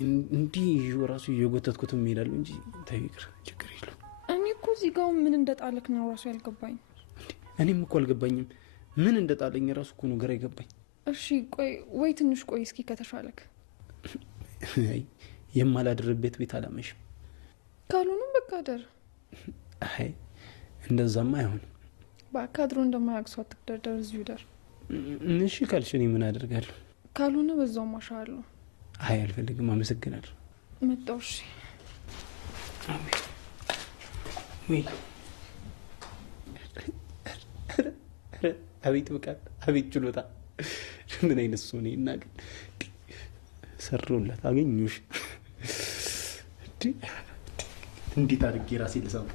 እንዲ ራሱ እየጎተትኩት እሄዳለሁ እንጂ ታይቅር ችግር የለም። እኔ እኮ እዚህ ጋር ምን እንደጣለክ ነው ራሱ ያልገባኝ። እኔም እኮ አልገባኝም። ምን እንደጣለኝ ራሱ እኮ ነው ግራ ይገባኝ። እሺ ቆይ ወይ ትንሽ ቆይ እስኪ ከተሻለክ። አይ የማላድርበት ቤት አላመሽም። ካልሆነ በቃ ደር። አይ እንደዛማ አይሆንም። በአካድሮ እንደማያቅሷት ትደርደር እዚሁ ደር። እሺ ካልሽ እኔ ምን አደርጋለሁ? ካልሆነ በዛው ማሻአለሁ። አይ አልፈልግም፣ አመሰግናለሁ። መጣው። እሺ ወይ አቤት ብቃት፣ አቤት ችሎታ። ምን አይነት ሰው ነኝ? እና ግን ሰሩላት አገኙሽ። እንዴት አድርጌ ራሴ ልሳው?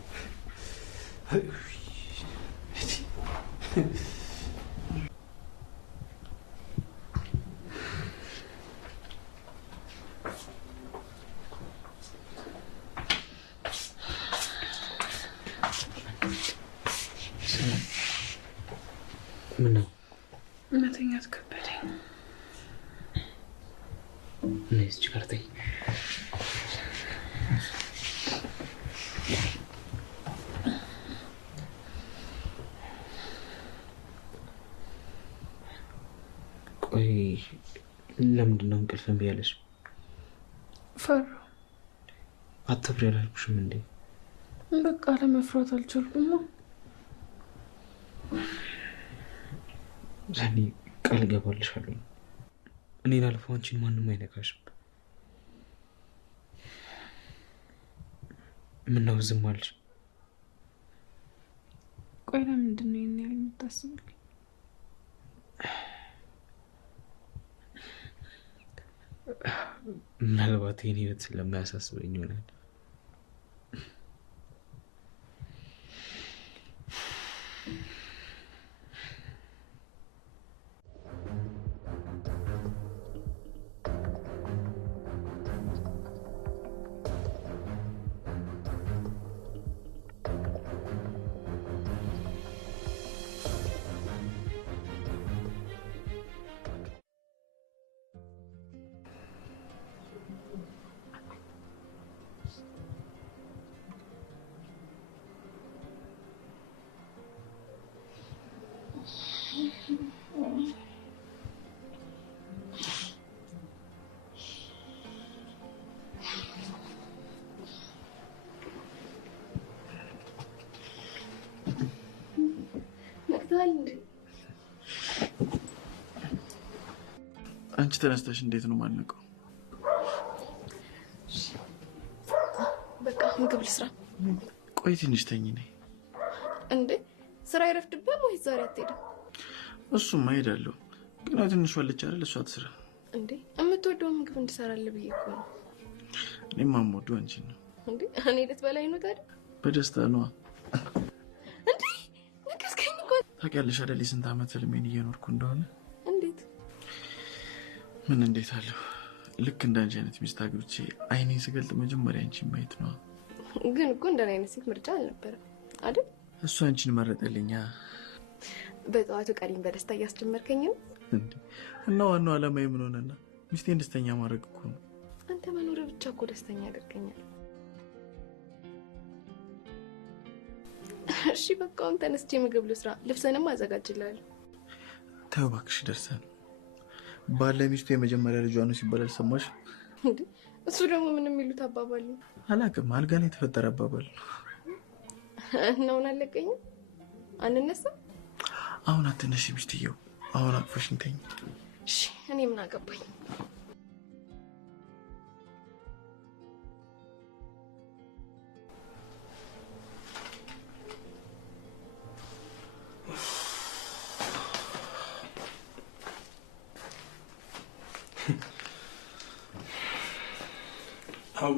ምነው መተኛት ከበደኝ። ነይስ ችግርተኝ። ቆይ ለምንድን ነው እንቅልፍ እምቢ ያለሽ? ፈራሁ። አትፍሪ አላልኩሽም እንዴ? በቃ ለመፍራት አልቻልኩም። ዛኔ ቃል ገባልሻለሁ። እኔን አልፎ አንቺን ማንም አይነካሽም። ምነው ዝም አልሽ? ቆይ ለምንድን ነው ይሄን ያህል የምታስብልኝ? ምናልባት የኔ ህይወት ስለማያሳስበኝ ይሆናል። አንቺ ተነስተሽ እንዴት ነው ማልነቀው? በቃ ምግብ ልስራ። ቆይ ትንሽ ተኝ ነኝ። እንዴ ስራ ይረፍድብህ ወይስ ዛሬ አትሄድም? እሱማ እሄዳለሁ፣ ግን ትንሽ ወልቻ አይደል? እሷ ትስራ። እንዴ የምትወደው ምግብ እንድሰራልህ ብዬ እኮ ነው። እኔማ የምወደው አንቺን ነው። እንዴ እኔ ልትበላኝ ነው ታዲያ? በደስታ ነዋ። እንዴ ንከስከኝ እኮ። ታውቂያለሽ አይደል የስንት ዓመት ህልሜን እየኖርኩ እንደሆነ? እንዴት? ምን እንዴት አለው? ልክ እንዳንቺ አይነት ሚስት አግብቼ አይኔን ስገልጥ መጀመሪያ አንቺን ማየት ነው። ግን እኮ እንደኔ አይነት ሴት ምርጫ አልነበረም አይደል? እሱ አንቺን መረጠልኛ። በጠዋቱ ቀሪን በደስታ እያስጀመርከኝ ነው እንዴ? እና ዋናው ዓላማዬ ምን ሆነና ሚስቴን ደስተኛ ማድረግ እኮ ነው። አንተ መኖር ብቻ እኮ ደስተኛ ያደርገኛል። እሺ በቃ አሁን ተነስቼ ምግብ ልስራ፣ ልብሰንም አዘጋጅልሃለሁ። ተው እባክሽ ደርሰን። ባለ ሚስቱ የመጀመሪያ ልጇ ነው ሲባል አልሰማሽ እንዴ? እሱ ደግሞ ምን የሚሉት አባባል ነው? አላውቅም። አልጋ ላይ የተፈጠረ አባባል ነው። እናውን አለቀኝ አንነሳ። አሁን አትነሽ ሚስትየው፣ አሁን አቅፈሽኝ ተኝ። እሺ እኔ ምን አገባኝ? አዊ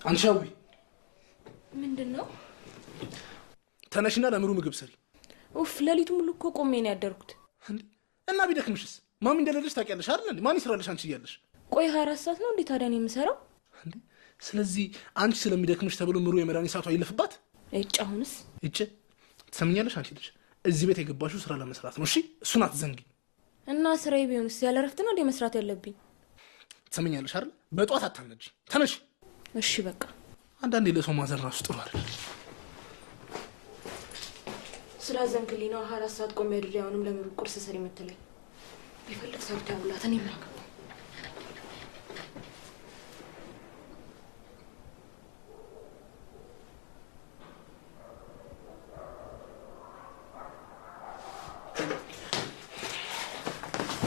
አንሻዊ ምንድነው? ተነሽና ለምሩ ምግብ ስል። ኡፍ ለሊቱ ሙሉ እኮ ቆሜ ነው ያደርኩት። እና ቢደክምሽስ? ማሚ እንደሌለሽ ታውቂያለሽ አይደል እንዴ? ማን ይስራልሽ አንቺ እያለሽ? ቆይ 24 ሰዓት ነው እንዴ ታዲያ ነው የምሰራው? እንዴ ስለዚህ አንቺ ስለሚደክምሽ ተብሎ ምሩ የመድኃኒት ሰዓቷ ይለፍባት። እጭ አሁንስ እጭ ትሰምኛለሽ? አንቺ ልጅ እዚህ ቤት የገባሽው ስራ ለመስራት ነው። እሺ እሱን አትዘንጊ። እና ስራዬ ቢሆንስ ያለ እረፍት ነው እንዴ መስራት ያለብኝ? ትሰማኛለሽ አይደል? በጧት አታነጂ። ተነሽ። እሺ በቃ አንዳንዴ ለሰው ማዘን ራሱ ጥሩ አይደል? ስላዘንክልኝ ነው 4 ሰዓት ቆሜ አይደል? አሁንም ለምን ቁርስ ሰሪ የምትለኝ? ቢፈልግ ሰርታ ያብላት። እኔ ምን አገባኝ?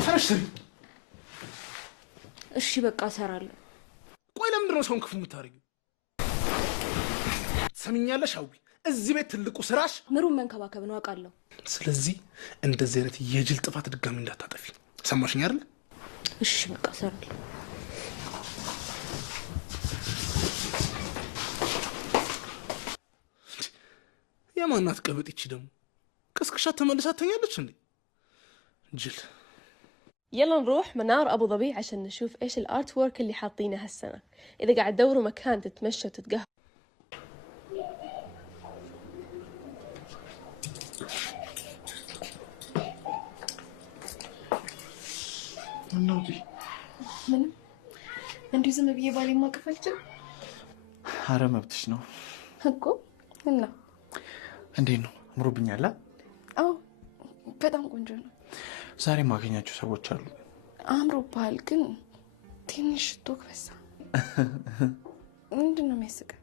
ተነሽ ስሪ። እሺ በቃ እሰራለሁ። ቆይ ለምንድን ነው ሰውን ክፉ የምታደርጊው? ትሰሚኛለሽ አዊ? እዚህ ቤት ትልቁ ስራሽ ምሩን መንከባከብ ነው አውቃለሁ። ስለዚህ እንደዚህ አይነት የጅል ጥፋት ድጋሚ እንዳታጠፊ። ሰማሽኝ አይደል? እሺ በቃ እሰራለሁ። የማናት ቀበጥ ይቺ ደግሞ ቀስቅሻት ተመልሳ ተኛለች እንዴ? ጅል. يلا نروح منار أبو ظبي عشان نشوف إيش الآرت وورك اللي حاطينه هالسنة. إذا قاعد تدوروا مكان تتمشى وتتقهوى. ምንም እንዲሁ ዝም ብዬ ባሌ ማቀፈልችም። አረ መብትሽ ነው እኮ እና እንዴት ነው አምሮብኛል? አዎ በጣም ቆንጆ ነው። ዛሬ ማገኛቸው ሰዎች አሉ። አምሮብሃል፣ ግን ትንሽ ሽቶ በዛ። ምንድን ነው የሚያስቀው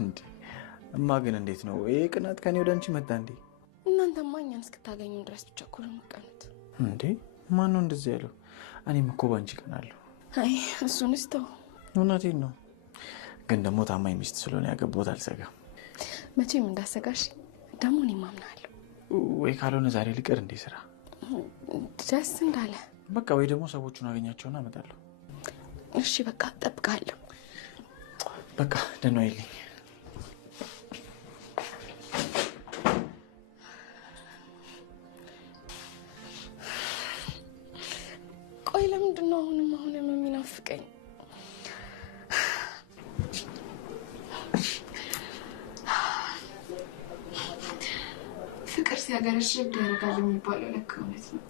እንዴ? እማ ግን እንዴት ነው ይሄ ቅናት ከኔ ወደ አንቺ መጣ እንዴ? እናንተማ እኛን እስክታገኙ ድረስ ብቻ እኮ ነው የምትቀኑት እንዴ? ማን ነው እንደዚህ ያለው? እኔም እኮ ባንቺ ቀናለሁ። አይ እሱን ስተው። እውነቴን ነው፣ ግን ደግሞ ታማኝ ሚስት ስለሆነ ያገባሁት አልሰጋም። መቼም እንዳሰጋሽ ደግሞ እኔም አምናለሁ። ወይ ካልሆነ ዛሬ ልቀር እንዴ ስራ? ደስ እንዳለ በቃ። ወይ ደግሞ ሰዎቹን አገኛቸውና እመጣለሁ። እሺ በቃ እጠብቅሃለሁ። በቃ ደህና ይልኝ። ቆይ ለምንድን ነው አሁንም የሚናፍቀኝ? ፍቅር ሲያገረሽ እብድ ያደርጋል የሚባለው ልክ እውነት ነው።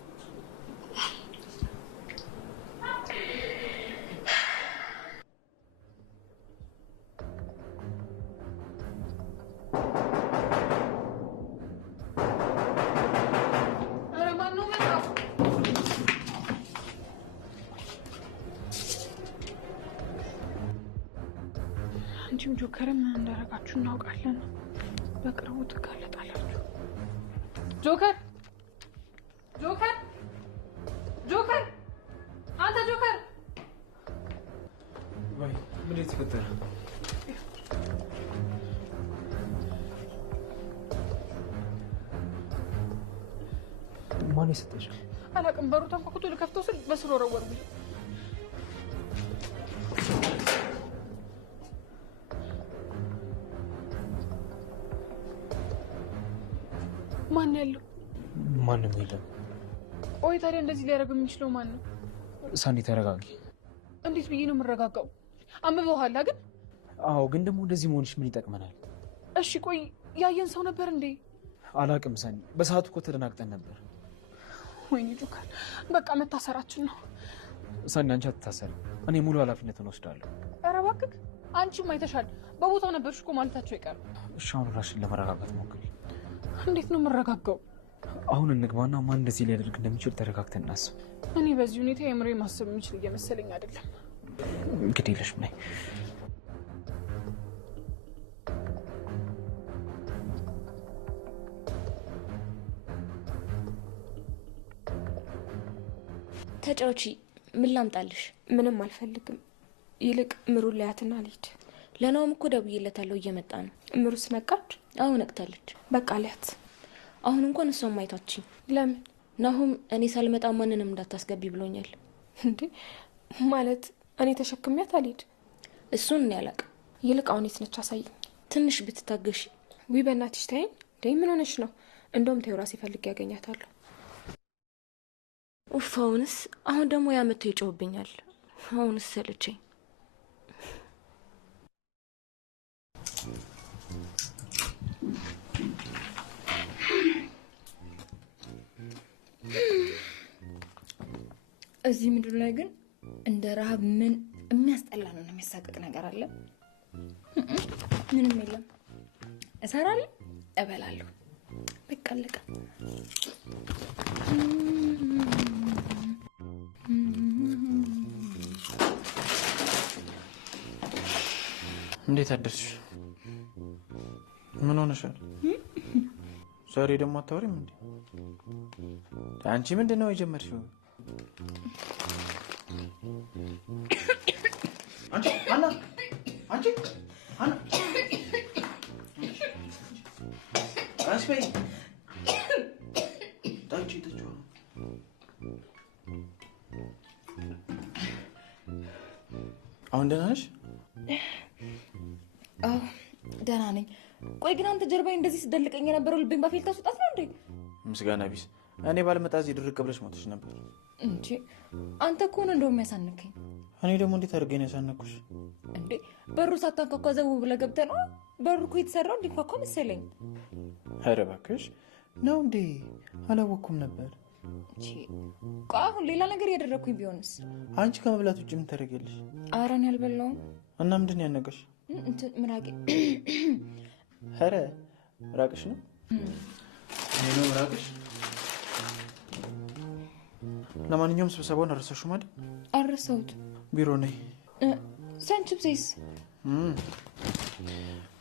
አንቺም ጆከርም ምን እንዳደረጋችሁ እናውቃለን። በቅርቡ ትጋለጣላችሁ። ጆከር ጆከር ጆከር፣ አንተ ጆከር! ወይ ምን የተፈጠረ? ማን የሰጠሽ? አላውቅም። በሩ ተንኳኩቶ ልከፍተው ስል በስሎ ወረወርኩኝ። ማን ያለው? ማንም የለም። ቆይ ታዲያ እንደዚህ ሊያደርግ የሚችለው ማን ነው? ሳኒ ተረጋጊ። እንዴት ብዬ ነው የምረጋጋው? አንብበዋል ግን? አዎ፣ ግን ደግሞ እንደዚህ መሆንሽ ምን ይጠቅመናል? እሺ ቆይ ያየን ሰው ነበር እንዴ? አላውቅም ሳኒ፣ በሰዓቱ እኮ ተደናግጠን ነበር። ወይኔ ጆከር፣ በቃ መታሰራችን ነው። ሳኒ አንቺ አትታሰርም፣ እኔ ሙሉ ኃላፊነትን ወስዳለሁ። ኧረ እባክህ፣ አንቺም አይተሻል። በቦታው ነበርሽ እኮ ማለታቸው አይቀርም። እሺ አሁን ራስሽን ለመረጋጋት ሞክሪ። እንዴት ነው የምረጋጋው? አሁን እንግባና ማን እንደዚህ ሊያደርግ እንደሚችል ተረጋግተን እናስብ። እኔ በዚህ ሁኔታ የምሬ ማሰብ የሚችል እየመሰለኝ አይደለም። እንግዲህ የለሽ ነይ። ተጫውቺ። ምን ላምጣልሽ? ምንም አልፈልግም። ይልቅ ምሩን ላያትና ልሂድ። ለናውም እኮ ደውዬለታለሁ፣ እየመጣ ነው። ምሩስ ነቃች? አዎ ነቅታለች። በቃ ሊያት። አሁን እንኳን እሷም አይታችኝ። ለምን? ናሁም እኔ ሳልመጣ ማንንም እንዳታስገቢ ብሎኛል። እንዴ ማለት እኔ ተሸክሚያት አልሄድ? እሱን እኔ አላውቅም። ይልቅ አሁን የት ነች? አሳይኝ። ትንሽ ብትታገሺ። ዊ በእናትሽ ተይኝ። እንዴ ምን ሆነሽ ነው? እንደውም ተይው ራሴ ፈልጌ ያገኛታለሁ። ኡፍ! አሁንስ አሁን ደግሞ ያመቶ ይጮህብኛል። አሁንስ ሰለቸኝ። እዚህ ምድር ላይ ግን እንደ ረሃብ ምን የሚያስጠላ ነው የሚያሳቅቅ ነገር አለ? ምንም የለም። እሰራለሁ፣ እበላለሁ። በቃ አለቀ። እንዴት አደርሽ? ምን ሆነሻል? ዛሬ ደግሞ አታወሪም እንዴ? አንቺ ምንድነው የጀመርሽው? አንቺ አና አስበይ ታንቺ ተጫው አሁን ደህና ነሽ? አዎ ደህና ነኝ። ቆይ ግን አንተ ጀርባዬ እንደዚህ ስደልቀኝ የነበረው ልቤን ባፌል ታስወጣት ነው እንዴ? ምስጋና ቢስ እኔ ባልመጣ እዚህ ድርቅ ብለሽ ሞተሽ ነበር እንጂ አንተ እኮ ነው እንደው የሚያሳንከኝ። እኔ ደግሞ እንዴት አድርጌ ነው ያሳነኩሽ እንዴ? በሩ ሳታንኳኳ ዘው ብለህ ገብተህ ነው? በሩ እኮ የተሰራው እንዲንኳኳ መሰለኝ። ኧረ እባክሽ ነው እንዴ? አላወኩም ነበር። ቆይ አሁን ሌላ ነገር ያደረኩኝ ቢሆንስ? አንቺ ከመብላት ውጭ ምን ታደርጊያለሽ? ኧረ እኔ አልበላሁም። እና ምንድን ያነቀሽ? ምራቄ። ኧረ ራቅሽ ነው? እኔ ነው ራቅሽ? ለማንኛውም ስብሰባውን አረሳሽው ማለት? አረሳሁት። ቢሮ ነኝ። ሰንችብሴስ?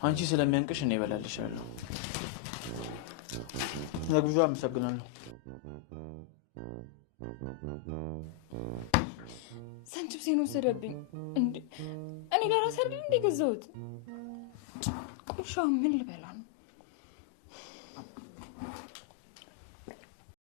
አንቺ ስለሚያንቅሽ እኔ እበላልሻለሁ። ለግብዣው አመሰግናለሁ። ሰንችብሴን ወሰደብኝ እንዴ? እኔ ለራሴ አይደል እንደ ገዛሁት? ቁሻው ምን ልበላ ነው?